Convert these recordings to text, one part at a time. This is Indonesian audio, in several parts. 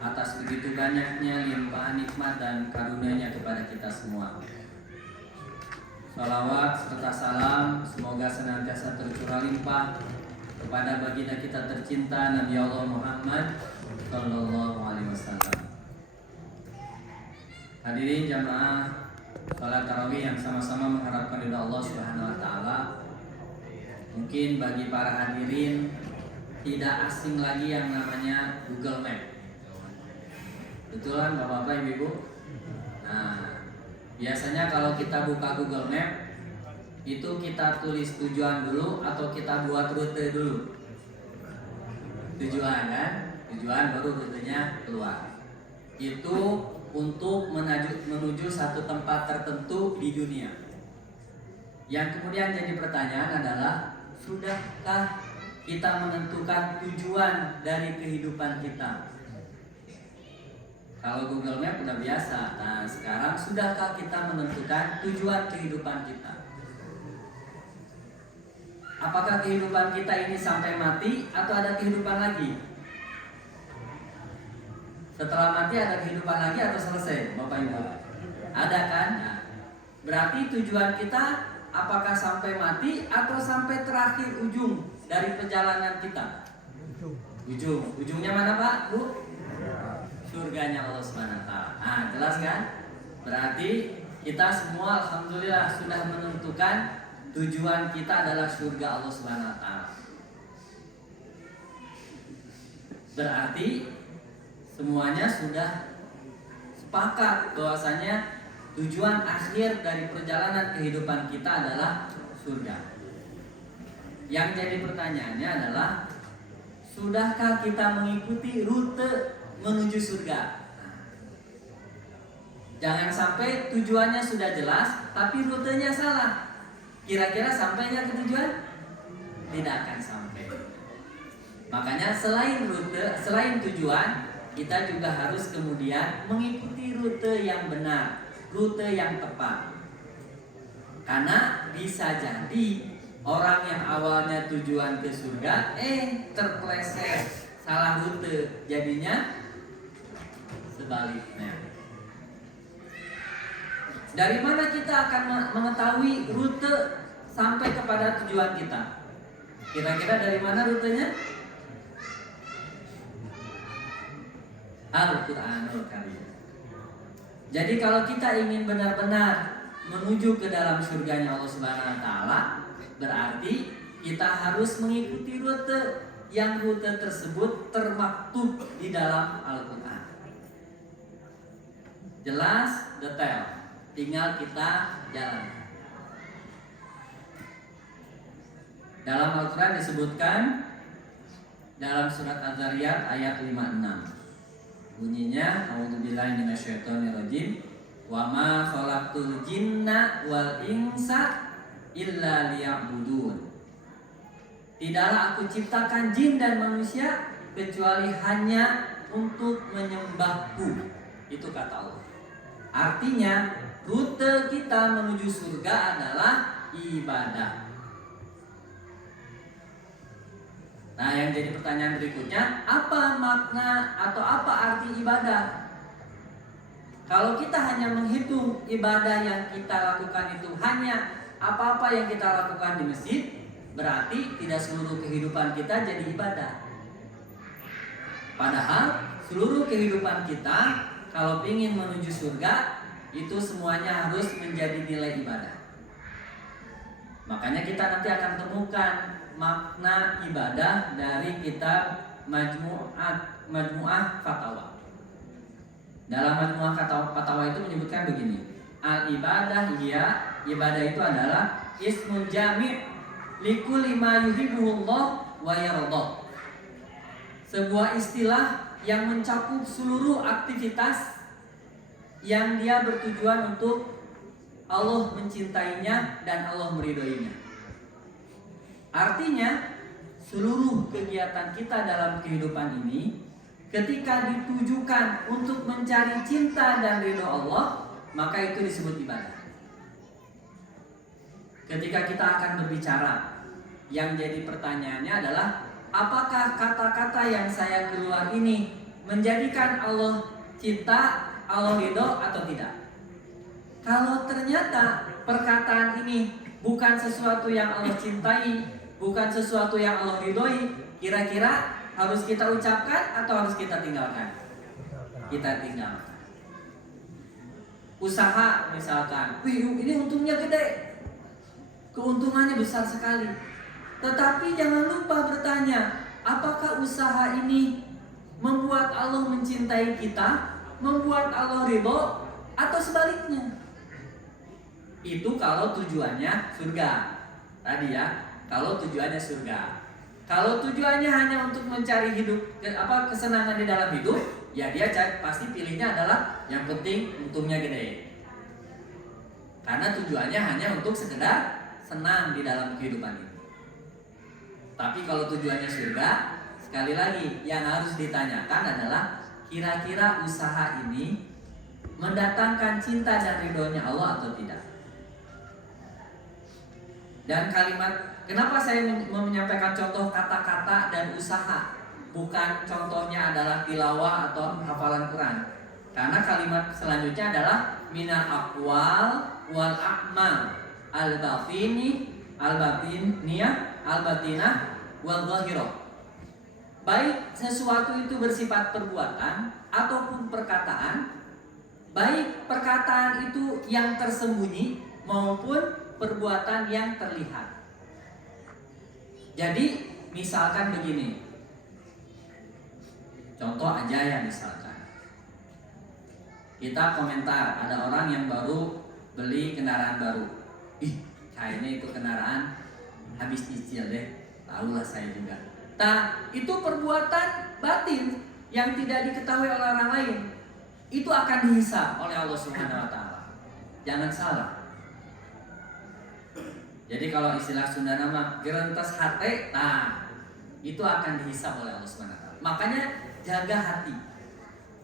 atas begitu banyaknya limpahan nikmat dan karunia-Nya kepada kita semua. Salawat serta salam semoga senantiasa tercurah limpah kepada baginda kita tercinta Nabi Allah Muhammad Sallallahu Alaihi Wasallam. Hadirin jamaah salat tarawih yang sama-sama mengharapkan ridha Allah Subhanahu Wa Taala. Mungkin bagi para hadirin tidak asing lagi yang namanya Google Map. Betul kan Bapak-bapak, Ibu-ibu? Nah, biasanya kalau kita buka Google Map itu kita tulis tujuan dulu atau kita buat rute dulu? Tujuan kan? Tujuan baru rutenya keluar. Itu untuk menuju satu tempat tertentu di dunia. Yang kemudian jadi pertanyaan adalah, sudahkah kita menentukan tujuan dari kehidupan kita? Kalau Google Map udah biasa. Nah, sekarang sudahkah kita menentukan tujuan kehidupan kita? Apakah kehidupan kita ini sampai mati atau ada kehidupan lagi? Setelah mati ada kehidupan lagi atau selesai, Bapak Ibu? Ada kan? Nah, berarti tujuan kita apakah sampai mati atau sampai terakhir ujung dari perjalanan kita? Ujungnya mana, Pak? Bu? Surganya Allah Subhanahu Wa Taala. Nah, jelas kan? Berarti kita semua alhamdulillah sudah menentukan tujuan kita adalah surga Allah Subhanahu Wa Taala. Berarti semuanya sudah sepakat bahwasanya tujuan akhir dari perjalanan kehidupan kita adalah surga. Yang jadi pertanyaannya adalah, sudahkah kita mengikuti rute menuju surga? Jangan sampai tujuannya sudah jelas tapi rutenya salah. Kira-kira sampainya ke tujuan? Tidak akan sampai. Makanya selain rute, selain tujuan, kita juga harus kemudian mengikuti rute yang benar, rute yang tepat. Karena bisa jadi orang yang awalnya tujuan ke surga terpeleset salah rute, jadinya sebaliknya. Dari mana kita akan mengetahui rute sampai kepada tujuan kita? Kira-kira dari mana rutenya? Al-Qur'anul Karim. Jadi kalau kita ingin benar-benar menuju ke dalam surganya Allah Subhanahu Wa Taala, berarti kita harus mengikuti rute yang rute tersebut termaktub di dalam Al-Qur'an. Jelas, detail. Tinggal kita jalan. Dalam Al-Quran disebutkan dalam surat Az-Zariyat ayat 56. Bunyinya, a'udzubillahi minasyaitonirrajim, wa ma khalaqtul jinna wal insa illa liya'budun. Tidaklah aku ciptakan jin dan manusia kecuali hanya untuk menyembahku. Itu kata Allah. Artinya rute kita menuju surga adalah ibadah. Nah, yang jadi pertanyaan berikutnya, apa makna atau apa arti ibadah? Kalau kita hanya menghitung ibadah yang kita lakukan itu hanya apa-apa yang kita lakukan di masjid, berarti tidak seluruh kehidupan kita jadi ibadah. Padahal seluruh kehidupan kita kalau ingin menuju surga, itu semuanya harus menjadi nilai ibadah. Makanya kita nanti akan temukan makna ibadah dari kitab Majmu'ah Fatawa. Dalam Majmu'ah Fatawa itu menyebutkan begini, al-ibadah ibadah itu adalah ismun jami' likulli ma yuhibbuhullah wa yardah. Sebuah istilah yang mencakup seluruh aktivitas yang dia bertujuan untuk Allah mencintainya dan Allah meridhoinya. Artinya seluruh kegiatan kita dalam kehidupan ini ketika ditujukan untuk mencari cinta dan ridho Allah, maka itu disebut ibadah. Ketika kita akan berbicara, yang jadi pertanyaannya adalah, apakah kata-kata yang saya keluar ini menjadikan Allah cinta, Allah ridho atau tidak? Kalau ternyata perkataan ini bukan sesuatu yang Allah cintai, bukan sesuatu yang Allah ridhoi, kira-kira harus kita ucapkan atau harus kita tinggalkan? Kita tinggalkan. Usaha misalkan, wih ini untungnya gede, keuntungannya besar sekali. Tetapi jangan lupa bertanya, apakah usaha ini membuat Allah mencintai kita, membuat Allah ridho, atau sebaliknya? Itu kalau tujuannya surga. Tadi ya, kalau tujuannya surga. Kalau tujuannya hanya untuk mencari hidup, kesenangan di dalam hidup, ya dia pasti pilihnya adalah yang penting untungnya gede. Karena tujuannya hanya untuk sekedar senang di dalam kehidupan ini. Tapi kalau tujuannya surga, sekali lagi yang harus ditanyakan adalah kira-kira usaha ini mendatangkan cinta dan ridhonya Allah atau tidak. Dan kalimat, kenapa saya menyampaikan contoh kata-kata dan usaha, bukan contohnya adalah tilawah atau hafalan Quran? Karena kalimat selanjutnya adalah minal aqwal wal a'mal al-batiniyah al-batinah wal zahirah. Baik sesuatu itu bersifat perbuatan ataupun perkataan, baik perkataan itu yang tersembunyi maupun perbuatan yang terlihat. Jadi misalkan begini, contoh aja ya, misalkan kita komentar ada orang yang baru beli kendaraan baru, ih kayaknya itu kendaraan habis cicil deh, tahulah saya juga. Nah itu perbuatan batin yang tidak diketahui oleh orang lain, itu akan dihisab oleh Allah Subhanahu Wa Taala. Jangan salah. Jadi kalau istilah Sunda nama gerentas hati, nah itu akan dihisab oleh Allah SWT. Makanya jaga hati.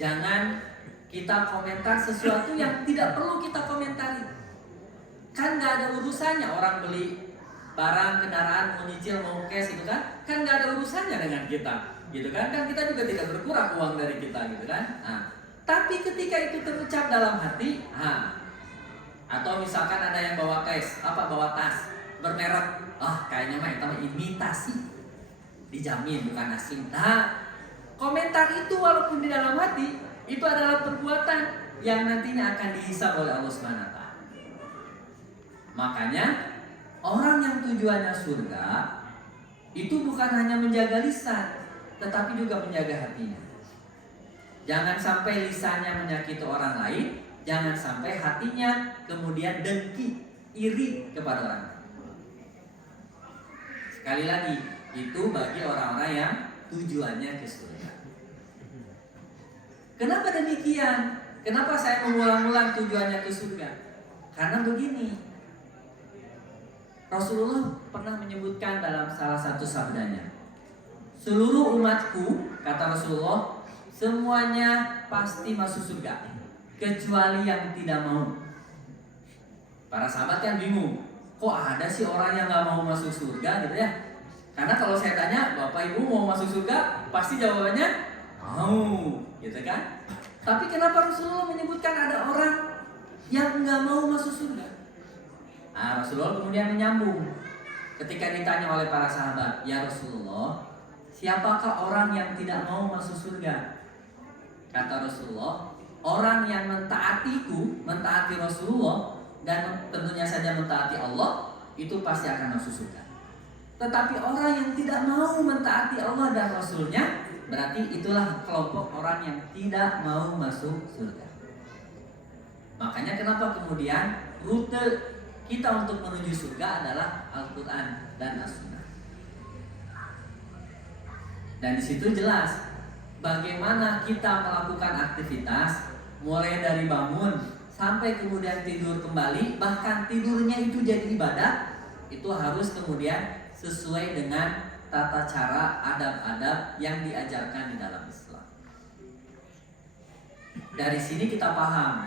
Jangan kita komentar sesuatu yang tidak perlu kita komentari. Kan nggak ada urusannya orang beli barang, kendaraan, mau nyicil, mau cash itu kan nggak ada urusannya dengan kita, gitu kan? Kan kita juga tidak berkurang uang dari kita, gitu kan? Nah, tapi ketika itu terucap dalam hati, atau misalkan ada yang bawa bawa tas bermerek, kayaknya mah itu imitasi, dijamin bukan asli. Nah, komentar itu walaupun di dalam hati itu adalah perbuatan yang nantinya akan dihisab oleh Allah SWT. Makanya orang yang tujuannya surga itu bukan hanya menjaga lisan, tetapi juga menjaga hatinya. Jangan sampai lisannya menyakiti orang lain, jangan sampai hatinya kemudian dengki, iri kepada orang lain. Sekali lagi, itu bagi orang-orang yang tujuannya ke surga. Kenapa demikian? Kenapa saya mengulang-ulang tujuannya ke surga? Karena begini, Rasulullah pernah menyebutkan dalam salah satu sabdanya, seluruh umatku, kata Rasulullah, semuanya pasti masuk surga, kecuali yang tidak mau. Para sahabat kan bingung, kok ada sih orang yang gak mau masuk surga gitu ya? Karena kalau saya tanya, Bapak Ibu mau masuk surga? Pasti jawabannya mau, gitu kan? Tapi kenapa Rasulullah menyebutkan ada orang yang gak mau masuk surga? Nah, Rasulullah kemudian menyambung ketika ditanya oleh para sahabat, ya Rasulullah, siapakah orang yang tidak mau masuk surga? Kata Rasulullah, orang yang mentaatiku, mentaati Rasulullah, dan tentunya saja mentaati Allah, itu pasti akan masuk surga. Tetapi orang yang tidak mau mentaati Allah dan Rasulnya, berarti itulah kelompok orang yang tidak mau masuk surga. Makanya kenapa kemudian rute kita untuk menuju surga adalah Al-Quran dan As-Sunnah. Dan di situ jelas bagaimana kita melakukan aktivitas, mulai dari bangun sampai kemudian tidur kembali, bahkan tidurnya itu jadi ibadah, itu harus kemudian sesuai dengan tata cara adab-adab yang diajarkan di dalam Islam. Dari sini kita paham,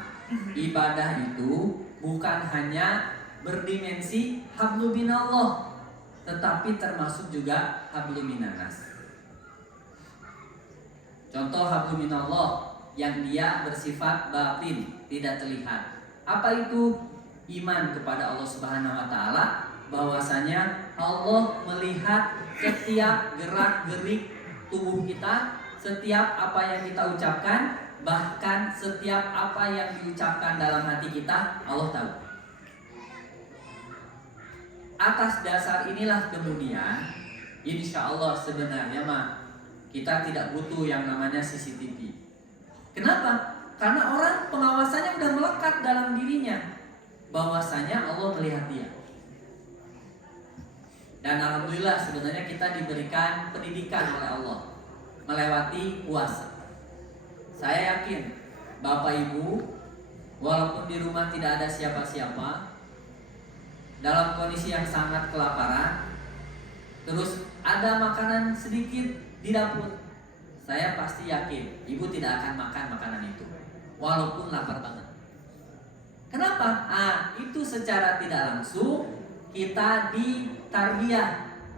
ibadah itu bukan hanya berdimensi hablu minallah, tetapi termasuk juga hablu minanas. Contoh hablum minallah yang dia bersifat batin, tidak terlihat. Apa itu? Iman kepada Allah Subhanahu wa taala, bahwasanya Allah melihat setiap gerak-gerik tubuh kita, setiap apa yang kita ucapkan, bahkan setiap apa yang diucapkan dalam hati kita, Allah tahu. Atas dasar inilah kemudian insya Allah sebenarnya kita tidak butuh yang namanya CCTV. Kenapa? Karena orang pengawasannya udah melekat dalam dirinya, bahwasanya Allah melihat dia. Dan alhamdulillah sebenarnya kita diberikan pendidikan oleh Allah melewati puasa. Saya yakin Bapak Ibu, walaupun di rumah tidak ada siapa-siapa, dalam kondisi yang sangat kelaparan, terus ada makanan sedikit di dapur, saya pasti yakin ibu tidak akan makan makanan itu, walaupun lapar banget. Kenapa? Itu secara tidak langsung kita ditarbiyah,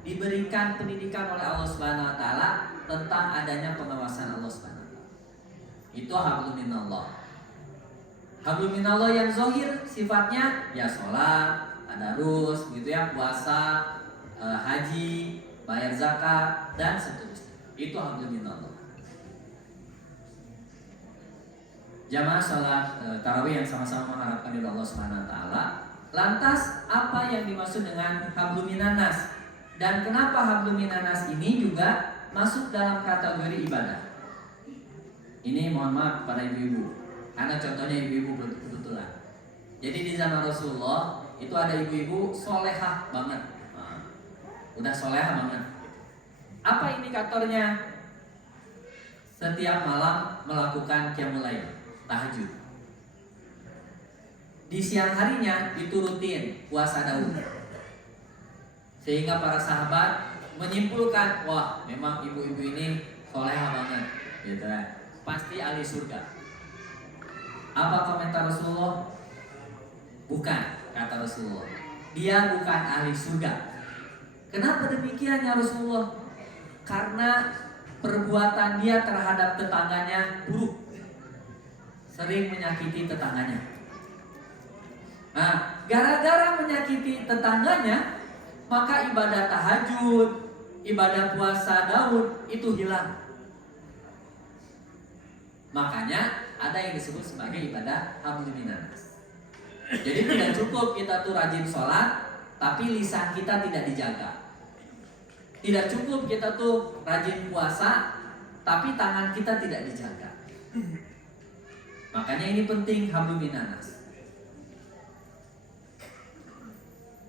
diberikan pendidikan oleh Allah Subhanahu wa taala tentang adanya pengawasan Allah Subhanahu wa taala. Itu hablum minallah. Hablum minallah yang zahir sifatnya ya sholat, tadarus, gitu ya, puasa, haji, bayar zakat dan seterusnya. Itu hablum minallah. Jamaah salat tarawih yang sama-sama mengharapkan dari Allah Subhanahu wa taala. Lantas apa yang dimaksud dengan hablum minanas? Dan kenapa hablum minanas ini juga masuk dalam kategori ibadah? Ini mohon maaf kepada ibu-ibu, karena contohnya ibu-ibu kebetulan. Jadi di zaman Rasulullah itu ada ibu-ibu solehah banget, udah solehah banget. Apa indikatornya? Setiap malam melakukan qiyamul lail, tahajud. Di siang harinya itu rutin puasa Daud. Sehingga para sahabat menyimpulkan, wah memang ibu-ibu ini solehah banget, gitu ya. Pasti ahli surga. Apa komentar Rasulullah? Bukan, kata Rasulullah. Dia bukan ahli surga. Kenapa demikian ya Rasulullah? Karena perbuatan dia terhadap tetangganya buruk, sering menyakiti tetangganya. Nah, gara-gara menyakiti tetangganya, maka ibadah tahajud, ibadah puasa Daud itu hilang. Makanya ada yang disebut sebagai ibadah hablum minanas. Jadi tidak cukup kita tuh rajin sholat, tapi lisan kita tidak dijaga. Tidak cukup kita tuh rajin puasa, tapi tangan kita tidak dijaga. Makanya ini penting hablum minanas.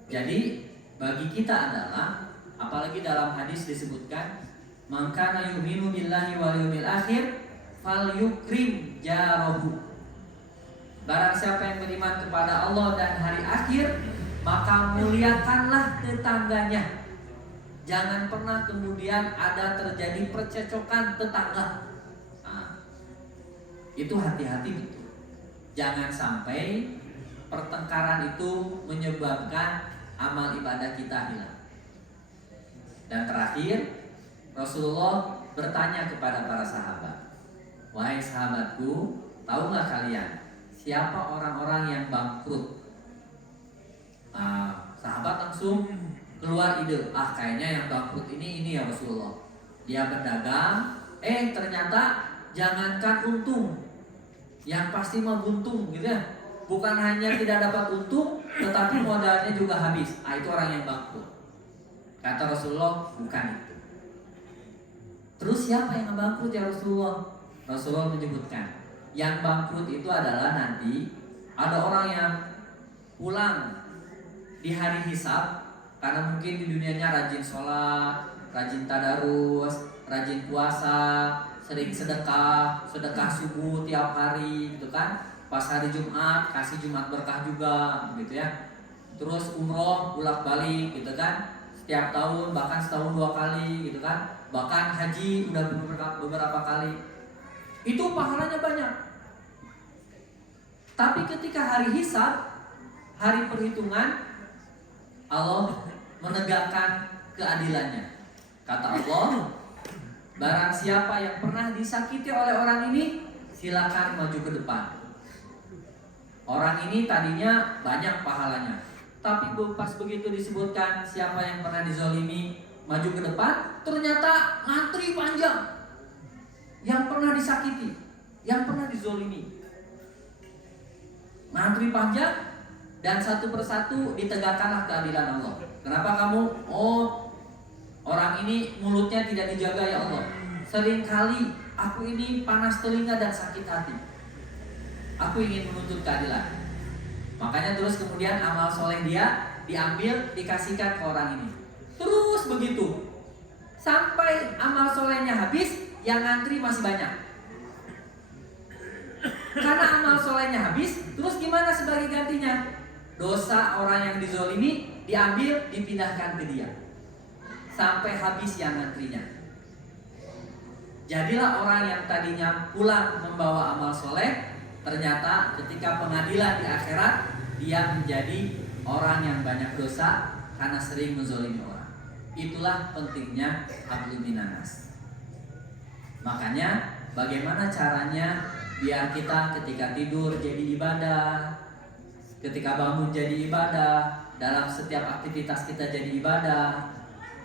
Jadi bagi kita adalah, apalagi dalam hadis disebutkan, man kana yu'minu billahi wal yawmil akhir falyukrim jarahu. Barang siapa yang beriman kepada Allah dan hari akhir, maka muliakanlah tetangganya. Jangan pernah kemudian ada terjadi percecokan tetangga. Itu hati-hati betul. Jangan sampai pertengkaran itu menyebabkan amal ibadah kita hilang. Dan terakhir, Rasulullah bertanya kepada para sahabat, wahai sahabatku, tahu nggak kalian siapa orang-orang yang bangkrut? Sahabat langsung keluar ide, kayaknya yang bangkrut ini ya Rasulullah. Dia berdagang, ternyata jangankan untung, yang pasti mah buntung gitu ya. Bukan hanya tidak dapat untung, tetapi modalnya juga habis. Itu orang yang bangkrut. Kata Rasulullah, bukan itu. Terus siapa yang bangkrut ya Rasulullah? Rasulullah menyebutkan, yang bangkrut itu adalah nanti ada orang yang pulang di hari hisab, karena mungkin di dunianya rajin sholat, rajin tadarus, rajin puasa, sering sedekah subuh tiap hari gitu kan. Pas hari Jumat kasih Jumat berkah juga gitu ya. Terus umroh bolak-balik gitu kan, setiap tahun, bahkan setahun 2 kali gitu kan. Bahkan haji udah beberapa kali. Itu pahalanya banyak. Tapi ketika hari hisab, hari perhitungan, Allah menegakkan keadilannya. Kata Allah, Barang siapa yang pernah disakiti oleh orang ini, silakan maju ke depan. Orang ini tadinya banyak pahalanya, tapi pas begitu disebutkan siapa yang pernah dizolimi, maju ke depan, ternyata ngantri panjang. Yang pernah disakiti, yang pernah dizolimi, ngantri panjang, dan satu persatu ditegakkanlah keadilan Allah. Kenapa kamu? Oh, orang ini mulutnya tidak dijaga ya Allah. Seringkali aku ini panas telinga dan sakit hati. Aku ingin menuntut keadilan. Makanya terus kemudian amal soleh dia diambil, dikasihkan ke orang ini. Terus begitu sampai amal solehnya habis, yang ngantri masih banyak. Karena amal solehnya habis, terus gimana sebagai gantinya? Dosa orang yang dizolimi diambil, dipindahkan ke dia sampai habis yang ngantrinya. Jadilah orang yang tadinya pulang membawa amal soleh, ternyata ketika pengadilan di akhirat dia menjadi orang yang banyak dosa karena sering menzolimi orang. Itulah pentingnya hablum minanas. Makanya bagaimana caranya biar kita ketika tidur jadi ibadah, ketika bangun jadi ibadah, dalam setiap aktivitas kita jadi ibadah,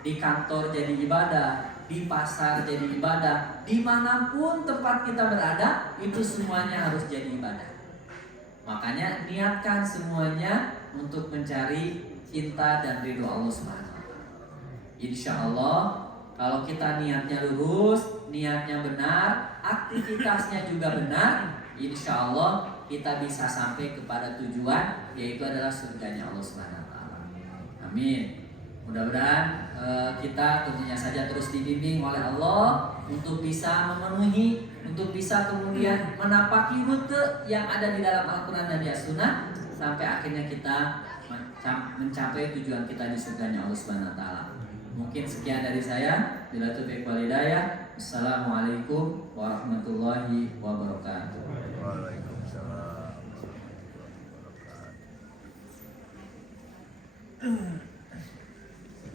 di kantor jadi ibadah, di pasar jadi ibadah, dimanapun tempat kita berada, itu semuanya harus jadi ibadah. Makanya niatkan semuanya untuk mencari cinta dan ridho Allah SWT. Insya Allah kalau kita niatnya lurus, niatnya benar, aktivitasnya juga benar, insya Allah kita bisa sampai kepada tujuan, yaitu adalah surganya Allah SWT. Amin. Mudah-mudahan kita tentunya saja terus dibimbing oleh Allah untuk bisa memenuhi, untuk bisa kemudian menapaki rute yang ada di dalam Al-Quran dan As-Sunnah sampai akhirnya kita mencapai tujuan kita di surganya Allah Subhanahu wa taala. Mungkin sekian dari saya. Bila taufiq wal hidayah. Assalamualaikum warahmatullahi wabarakatuh. Waalaikumsalam warahmatullahi wabarakatuh.